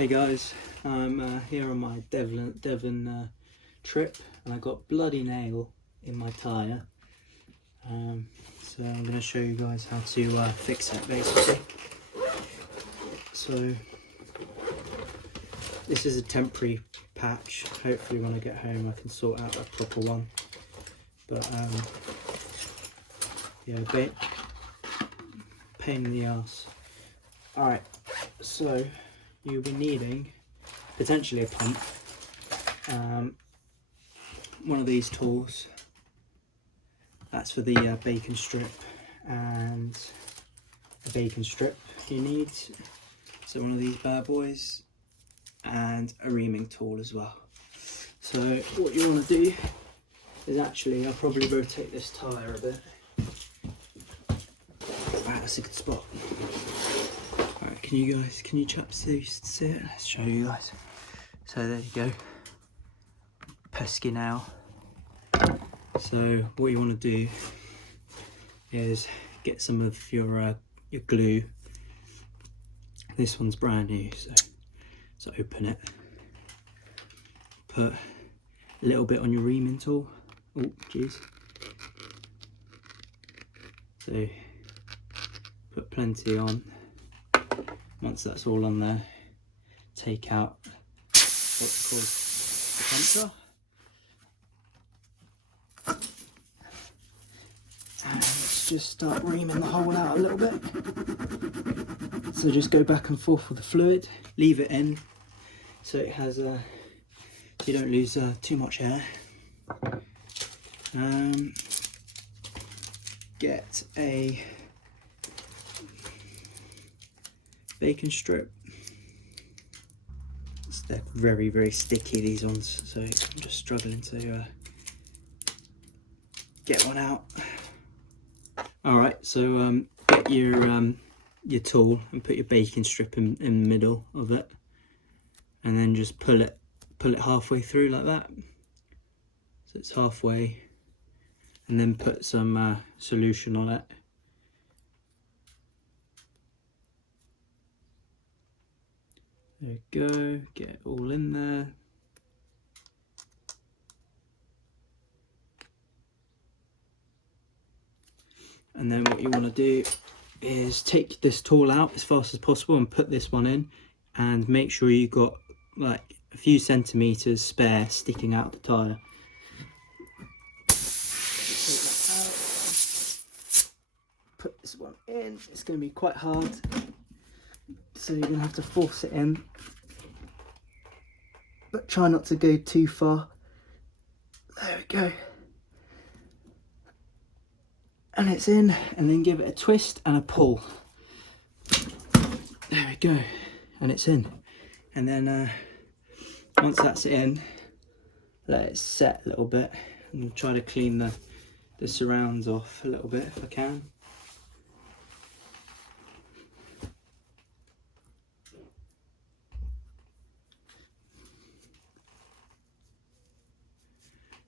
Hey guys, I'm here on my Devon trip, and I got bloody nail in my tyre. So I'm going to show you guys how to fix it basically. So this is a temporary patch. Hopefully when I get home I can sort out a proper one. But yeah, pain in the ass. Alright, so you'll be needing potentially a pump, one of these tools, that's for the bacon strip, and a bacon strip you need, so one of these bad boys, and a reaming tool as well. So what you want to do is actually, I'll probably rotate this tyre a bit. Right, that's a good spot. Alright, can you chaps see it? Let's show you guys. So there you go, pesky nail. So what you want to do is get some of your glue. This one's brand new, so open it. Put a little bit on your reaming tool. Oh, jeez. So put plenty on. Once that's all on there, take out what's called the puncture. And let's just start reaming the hole out a little bit. So just go back and forth with the fluid, leave it in so it has so you don't lose too much air. Get a bacon strip. They're very sticky, these ones, so I'm just struggling to get one out. Alright, so get your tool and put your bacon strip in the middle of it, and then just pull it halfway through like that, so it's halfway, and then put some solution on it. There we go, get it all in there. And then what you want to do is take this tool out as fast as possible and put this one in, and make sure you've got like a few centimeters spare sticking out the tyre. Take that out, put this one in. It's going to be quite hard, so you're going to have to force it in, but try not to go too far. There we go. And it's in, and then give it a twist and a pull. There we go, and it's in. And then once that's in, let it set a little bit, and try to clean the surrounds off a little bit if I can.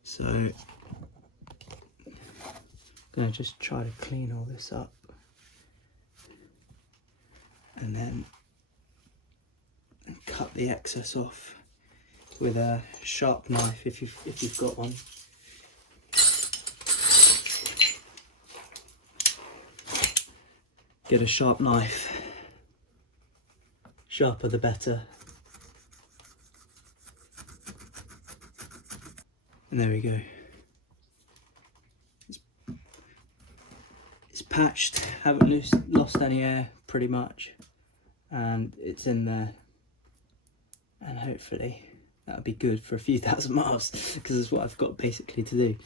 So I'm gonna just try to clean all this up, and then cut the excess off with a sharp knife if you've got one. Get a sharp knife, sharper the better. And there we go. It's patched, haven't lost any air pretty much, and it's in there, and hopefully that'll be good for a few thousand miles, because it's what I've got basically to do.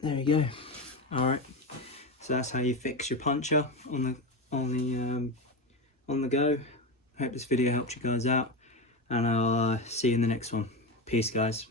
There we go. All right, so that's how you fix your puncture on the go. I hope this video helped you guys out, and I'll see you in the next one. Peace, guys.